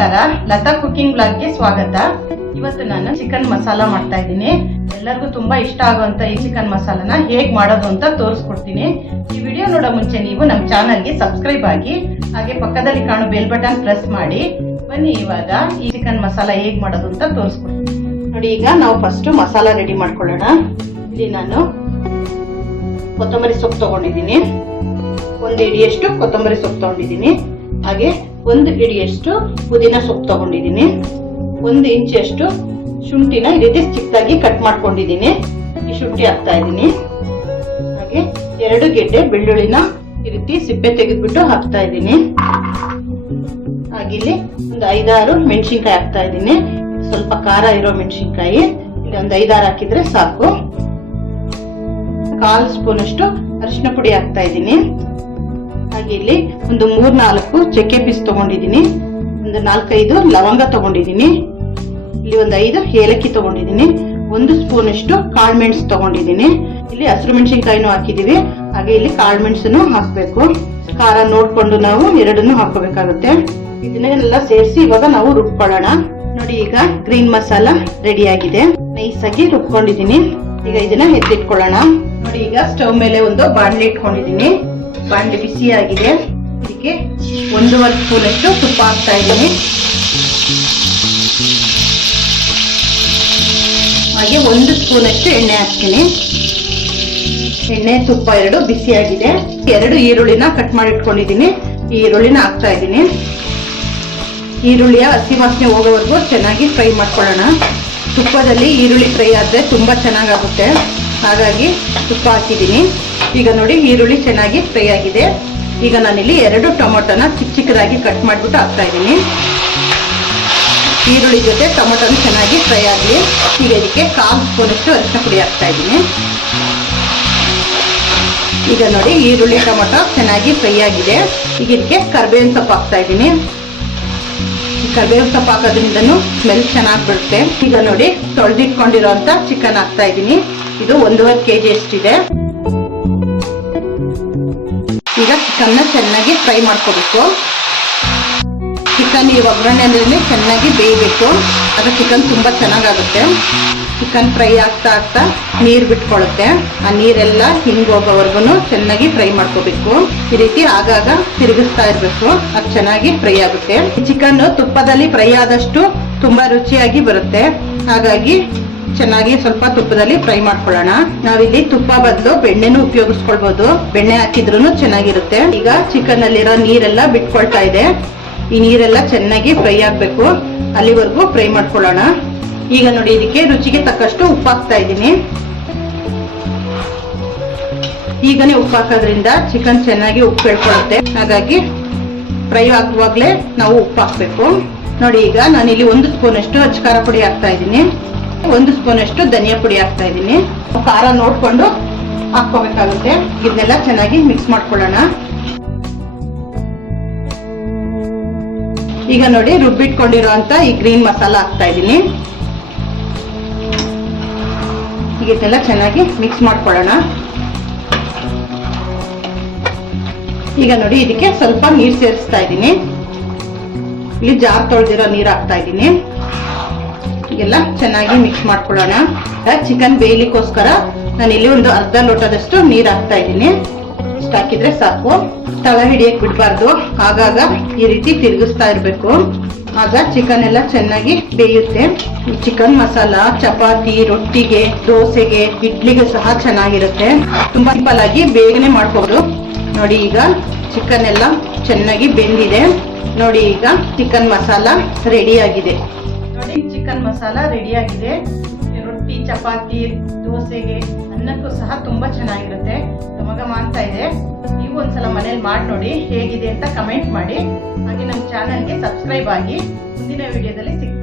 ನಮಸ್ಕಾರ, ಲತಾ ಕುಕಿಂಗ್ ಬ್ಲಾಗ್ಗೆ ಸ್ವಾಗತ. ಇವತ್ತು ನಾನು ಚಿಕನ್ ಮಸಾಲ ಮಾಡ್ತಾ ಇದ್ದೀನಿ. ಎಲ್ಲರಿಗೂ ತುಂಬಾ ಇಷ್ಟ ಆಗುವಂತ ಈ ಚಿಕನ್ ಮಸಾಲನ ಹೇಗ್ ಮಾಡೋದು ಅಂತ ತೋರಿಸ್ಕೊಡ್ತೀನಿ. ಈ ವಿಡಿಯೋ ನೋಡೋ ಮುಂಚೆ ನೀವು ನಮ್ಮ ಚಾನಲ್ಗೆ ಸಬ್ಸ್ಕ್ರೈಬ್ ಆಗಿ, ಹಾಗೆ ಪಕ್ಕದಲ್ಲಿ ಕಾಣೋ ಬೆಲ್ ಬಟನ್ ಪ್ರೆಸ್ ಮಾಡಿ. ಬನ್ನಿ ಇವಾಗ ಈ ಚಿಕನ್ ಮಸಾಲ ಹೇಗ್ ಮಾಡೋದು ಅಂತ ತೋರಿಸ್ಕೊಡ್ತೀನಿ. ನೋಡಿ, ಈಗ ನಾವು ಫಸ್ಟ್ ಮಸಾಲ ರೆಡಿ ಮಾಡ್ಕೊಳ್ಳೋಣ. ಇಲ್ಲಿ ನಾನು ಕೊತ್ತಂಬರಿ ಸೊಪ್ಪು ತಗೊಂಡಿದ್ದೀನಿ, 1 ಹಿಡಿಯಷ್ಟು ಕೊತ್ತಂಬರಿ ಸೊಪ್ಪು ತಗೊಂಡಿದ್ದೀನಿ. ಹಾಗೆ 1 ಹಿಡಿಯಷ್ಟು ಪುದೀನ ಸೊಪ್ಪು ತಗೊಂಡಿದ್ದೀನಿ. 1 ಇಂಚಷ್ಟು ಶುಂಠಿನ ಈ ರೀತಿ ಚಿಕ್ಕದಾಗಿ ಕಟ್ ಮಾಡ್ಕೊಂಡಿದ್ದೀನಿ. ಈ ಶುಂಠಿ ಹಾಕ್ತಾ ಇದ್ದೀನಿ. ಹಾಗೆ 2 ಗೆಡ್ಡೆ ಬೆಳ್ಳುಳ್ಳಿನ ಈ ರೀತಿ ಸಿಪ್ಪೆ ತೆಗೆದ್ಬಿಟ್ಟು ಹಾಕ್ತಾ ಇದ್ದೀನಿ. ಹಾಗೆ ಇಲ್ಲಿ ಒಂದು 5-6 ಮೆಣಸಿನ್ಕಾಯಿ ಹಾಕ್ತಾ ಇದ್ದೀನಿ. ಸ್ವಲ್ಪ ಖಾರ ಇರೋ ಮೆಣಸಿನ್ಕಾಯಿ, ಇಲ್ಲಿ ಒಂದು 5-6 ಹಾಕಿದ್ರೆ ಸಾಕು. 1/4 ಸ್ಪೂನ್ ಅಷ್ಟು ಅರಿಶಿನ ಪುಡಿ ಹಾಕ್ತಾ ಇದ್ದೀನಿ. ಹಾಗೆ ಇಲ್ಲಿ ಒಂದು 3-4 ಚಕ್ಕೆ ಪೀಸ್ ತಗೊಂಡಿದ್ದೀನಿ. ಒಂದು 4-5 ಲವಂಗ ತಗೊಂಡಿದ್ದೀನಿ. ಇಲ್ಲಿ ಒಂದು 5 ಏಲಕ್ಕಿ ತಗೊಂಡಿದ್ದೀನಿ. 1 ಸ್ಪೂನ್ ಅಷ್ಟು ಕಾಳು ಮೆಣಸು ತಗೊಂಡಿದ್ದೀನಿ. ಇಲ್ಲಿ ಹಸಿರು ಮೆಣಸಿನ್ಕಾಯಿನೂ ಹಾಕಿದೀವಿ. ಹಾಗೆ ಇಲ್ಲಿ ಕಾಳು ಮೆಣಸನ್ನು ಹಾಕ್ಬೇಕು. ಖಾರ ನೋಡ್ಕೊಂಡು ನಾವು ಎರಡನ್ನೂ ಹಾಕೋಬೇಕಾಗುತ್ತೆ. ಇದನ್ನೆಲ್ಲ ಸೇರಿಸಿ ಇವಾಗ ನಾವು ರುಬ್ಕೊಳ್ಳೋಣ. ನೋಡಿ, ಈಗ ಗ್ರೀನ್ ಮಸಾಲ ರೆಡಿ ಆಗಿದೆ. ನೈಸ್ ಆಗಿ ರುಬ್ಕೊಂಡಿದ್ದೀನಿ. ಈಗ ಇದನ್ನ ಎತ್ತಿಟ್ಕೊಳ್ಳೋಣ. ನೋಡಿ, ಈಗ ಸ್ಟವ್ ಮೇಲೆ ಒಂದು ಬಾಣಲೆ ಇಟ್ಕೊಂಡಿದ್ದೀನಿ. ಬಾಣಲೆ ಬಿಸಿ ಆಗಿದೆ. ಇದಕ್ಕೆ 1.5 ಸ್ಪೂನ್ ಅಷ್ಟು ತುಪ್ಪ ಹಾಕ್ತಾ ಇದ್ದೀನಿ. ಹಾಗೆ 1 ಸ್ಪೂನ್ ಅಷ್ಟು ಎಣ್ಣೆ ಹಾಕ್ತೀನಿ. ಎಣ್ಣೆ ತುಪ್ಪ 2 ಬಿಸಿ ಆಗಿದೆ. 2 ಈರುಳ್ಳಿನ ಕಟ್ ಮಾಡಿ ಇಟ್ಕೊಂಡಿದ್ದೀನಿ. ಈ ಈರುಳ್ಳಿನ ಹಾಕ್ತಾ ಇದ್ದೀನಿ. ಈರುಳ್ಳಿಯ ಹಸಿ ವಾಸನೆ ಹೋಗೋವರೆಗೂ ಚೆನ್ನಾಗಿ ಫ್ರೈ ಮಾಡ್ಕೊಳ್ಳೋಣ. ತುಪ್ಪದಲ್ಲಿ ಈರುಳ್ಳಿ ಫ್ರೈ ಆದ್ರೆ ತುಂಬಾ ಚೆನ್ನಾಗಾಗುತ್ತೆ. ಹಾಗಾಗಿ ತುಪ್ಪ ಹಾಕಿದ್ದೀನಿ. ಈಗ ನೋಡಿ, ಈರುಳ್ಳಿ ಚೆನ್ನಾಗಿ ಫ್ರೈ ಆಗಿದೆ. ಈಗ ನಾನಿಲ್ಲಿ 2 ಟೊಮೊಟೊನ ಚಿಕ್ಕದಾಗಿ ಕಟ್ ಮಾಡಿಬಿಟ್ಟು ಹಾಕ್ತಾ ಇದ್ದೀನಿ. ಈರುಳ್ಳಿ ಜೊತೆ ಟೊಮೊಟೊನ ಚೆನ್ನಾಗಿ ಫ್ರೈ ಆಗಲಿ. ಈಗ ಇದಕ್ಕೆ 1/4 ಸ್ಪೂನ್ ಅಷ್ಟು ಅರಿಶಿನ ಪುಡಿ ಹಾಕ್ತಾ ಇದ್ದೀನಿ. ಈಗ ನೋಡಿ, ಈರುಳ್ಳಿ ಟೊಮೊಟೊ ಚೆನ್ನಾಗಿ ಫ್ರೈ ಆಗಿದೆ. ಈಗ ಇದಕ್ಕೆ ಕರಿಬೇವಿನ ಸೊಪ್ಪು ಹಾಕ್ತಾ ಇದ್ದೀನಿ. ಕರಿಬೇವಿನ ಸೊಪ್ಪು ಹಾಕೋದ್ರಿಂದನೂ ಸ್ಮೆಲ್ ಚೆನ್ನಾಗಿ ಬರುತ್ತೆ. ಈಗ ನೋಡಿ, ತೊಳೆದಿಟ್ಕೊಂಡಿರೋಂಥ ಚಿಕನ್ ಹಾಕ್ತಾ ಇದ್ದೀನಿ. ಇದು 1.5 kg ಅಷ್ಟಿದೆ. ಈಗ ಚಿಕನ್ನ ಚೆನ್ನಾಗಿ ಫ್ರೈ ಮಾಡ್ಕೋಬೇಕು. ಚಿಕನ್ ಈ ಒಗ್ಗರಣೆ ಅಂದ್ರೆ ಚೆನ್ನಾಗಿ ಬೇಯಬೇಕು. ಆಗ ಚಿಕನ್ ತುಂಬಾ ಚೆನ್ನಾಗಾಗುತ್ತೆ. ಚಿಕನ್ ಫ್ರೈ ಆಗ್ತಾ ಆಗ್ತಾ ನೀರು ಬಿಟ್ಕೊಳ್ಳುತ್ತೆ. ಆ ನೀರೆಲ್ಲ ಹಿಂಗೋಗೋವರೆಗೂ ಚೆನ್ನಾಗಿ ಫ್ರೈ ಮಾಡ್ಕೋಬೇಕು. ಈ ರೀತಿ ಆಗಾಗ ತಿರುಗಿಸ್ತಾ ಇರ್ಬೇಕು. ಅದು ಚೆನ್ನಾಗಿ ಫ್ರೈ ಆಗುತ್ತೆ. ಚಿಕನ್ ತುಪ್ಪದಲ್ಲಿ ಫ್ರೈ ಆದಷ್ಟು ತುಂಬಾ ರುಚಿಯಾಗಿ ಬರುತ್ತೆ. ಹಾಗಾಗಿ ಚೆನ್ನಾಗಿ ಸ್ವಲ್ಪ ತುಪ್ಪದಲ್ಲಿ ಫ್ರೈ ಮಾಡ್ಕೊಳ್ಳೋಣ. ನಾವಿಲ್ಲಿ ತುಪ್ಪ ಬದಲು ಬೆಣ್ಣೆನೂ ಉಪಯೋಗಿಸ್ಕೊಳ್ಬಹುದು. ಬೆಣ್ಣೆ ಹಾಕಿದ್ರು ಚೆನ್ನಾಗಿರುತ್ತೆ. ಈಗ ಚಿಕನ್ ಅಲ್ಲಿರೋ ನೀರೆಲ್ಲ ಬಿಟ್ಕೊಳ್ತಾ ಇದೆ. ಈ ನೀರೆಲ್ಲ ಚೆನ್ನಾಗಿ ಫ್ರೈ ಆಗ್ಬೇಕು. ಅಲ್ಲಿವರೆಗೂ ಫ್ರೈ ಮಾಡ್ಕೊಳ್ಳೋಣ. ಈಗ ನೋಡಿ, ಇದಕ್ಕೆ ರುಚಿಗೆ ತಕ್ಕಷ್ಟು ಉಪ್ಪು ಹಾಕ್ತಾ ಇದ್ದೀನಿ. ಈಗನೇ ಉಪ್ಪು ಹಾಕೋದ್ರಿಂದ ಚಿಕನ್ ಚೆನ್ನಾಗಿ ಉಪ್ಪು ಹೇಳ್ಕೊಳ್ಳುತ್ತೆ. ಹಾಗಾಗಿ ಫ್ರೈ ಆಗುವಾಗ್ಲೇ ನಾವು ಉಪ್ಪು ಹಾಕ್ಬೇಕು. ನೋಡಿ, ಈಗ ನಾನಿಲ್ಲಿ 1 ಸ್ಪೂನ್ ಅಷ್ಟು ಅಚ್ಚ ಪುಡಿ ಹಾಕ್ತಾ ಇದ್ದೀನಿ. 1 ಸ್ಪೂನ್ ಅಷ್ಟು ಧನಿಯಾ ಪುಡಿ ಹಾಕ್ತಾ ಇದ್ದೀನಿ. ಖಾರ ನೋಡ್ಕೊಂಡು ಹಾಕೋಬೇಕಾಗುತ್ತೆ. ಇದನ್ನೆಲ್ಲ ಚೆನ್ನಾಗಿ ಮಿಕ್ಸ್ ಮಾಡ್ಕೊಳ್ಳೋಣ. ಈಗ ನೋಡಿ, ರುಬ್ಬಿಟ್ಕೊಂಡಿರುವಂತ ಈ ಗ್ರೀನ್ ಮಸಾಲ ಹಾಕ್ತಾ ಇದ್ದೀನಿ. ಈಗ ಇದನ್ನೆಲ್ಲ ಚೆನ್ನಾಗಿ ಮಿಕ್ಸ್ ಮಾಡ್ಕೊಳ್ಳೋಣ. ಈಗ ನೋಡಿ, ಇದಕ್ಕೆ ಸ್ವಲ್ಪ ನೀರು ಸೇರಿಸ್ತಾ ಇದ್ದೀನಿ. ಇಲ್ಲಿ ಜಾರ್ ತೊಳೆದಿರೋ ನೀರು ಹಾಕ್ತಾ ಇದ್ದೀನಿ. ಈಗೆಲ್ಲ ಚೆನ್ನಾಗಿ ಮಿಕ್ಸ್ ಮಾಡ್ಕೊಳ್ಳೋಣ. ಚಿಕನ್ ಬೇಯಲಿಕ್ಕೋಸ್ಕರ ನಾನಿಲ್ಲಿ ಒಂದು ಅರ್ಧ ಲೋಟದಷ್ಟು ನೀರು ಹಾಕ್ತಾ ಇದ್ದೀನಿ. ಇಷ್ಟು ಹಾಕಿದ್ರೆ ಸಾಕು. ತಳ ಹಿಡಿಯಕ್ ಬಿಡಬಾರ್ದು. ಆಗಾಗ ಈ ರೀತಿ ತಿರುಗಿಸ್ತಾ ಇರಬೇಕು. ಆಗ ಚಿಕನ್ ಎಲ್ಲ ಚೆನ್ನಾಗಿ ಬೇಯುತ್ತೆ. ಚಿಕನ್ ಮಸಾಲ ಚಪಾತಿ, ರೊಟ್ಟಿಗೆ, ದೋಸೆಗೆ, ಇಡ್ಲಿಗೆ ಸಹ ಚೆನ್ನಾಗಿರುತ್ತೆ. ತುಂಬಾ ಸಿಂಪಲ್ ಆಗಿ ಬೇಗನೆ ಮಾಡ್ಬೋದು. ನೋಡಿ, ಈಗ ಚಿಕನ್ ಎಲ್ಲ ಚೆನ್ನಾಗಿ ಬೆಂದಿದೆ. ನೋಡಿ, ಈಗ ಚಿಕನ್ ಮಸಾಲ ರೆಡಿ ಆಗಿದೆ. ನೋಡಿ, ಚಿಕನ್ ಮಸಾಲ ರೆಡಿ ಆಗಿದೆ. ರೊಟ್ಟಿ, ಚಪಾತಿ, ದೋಸೆಗೆ, ಅನ್ನಕ್ಕೂ ಸಹ ತುಂಬಾ ಚೆನ್ನಾಗಿರುತ್ತೆ. ಘಮ ಅಂತ ಇದೆ. ನೀವು ಒಂದ್ಸಲ ಮನೇಲಿ ಮಾಡಿ ನೋಡಿ, ಹೇಗಿದೆ ಅಂತ ಕಮೆಂಟ್ ಮಾಡಿ. ಹಾಗೆ ನಮ್ಮ ಚಾನಲ್ಗೆ ಸಬ್ಸ್ಕ್ರೈಬ್ ಆಗಿ. ಮುಂದಿನ ವಿಡಿಯೋದಲ್ಲಿ ಸಿಗ್ತೀವಿ.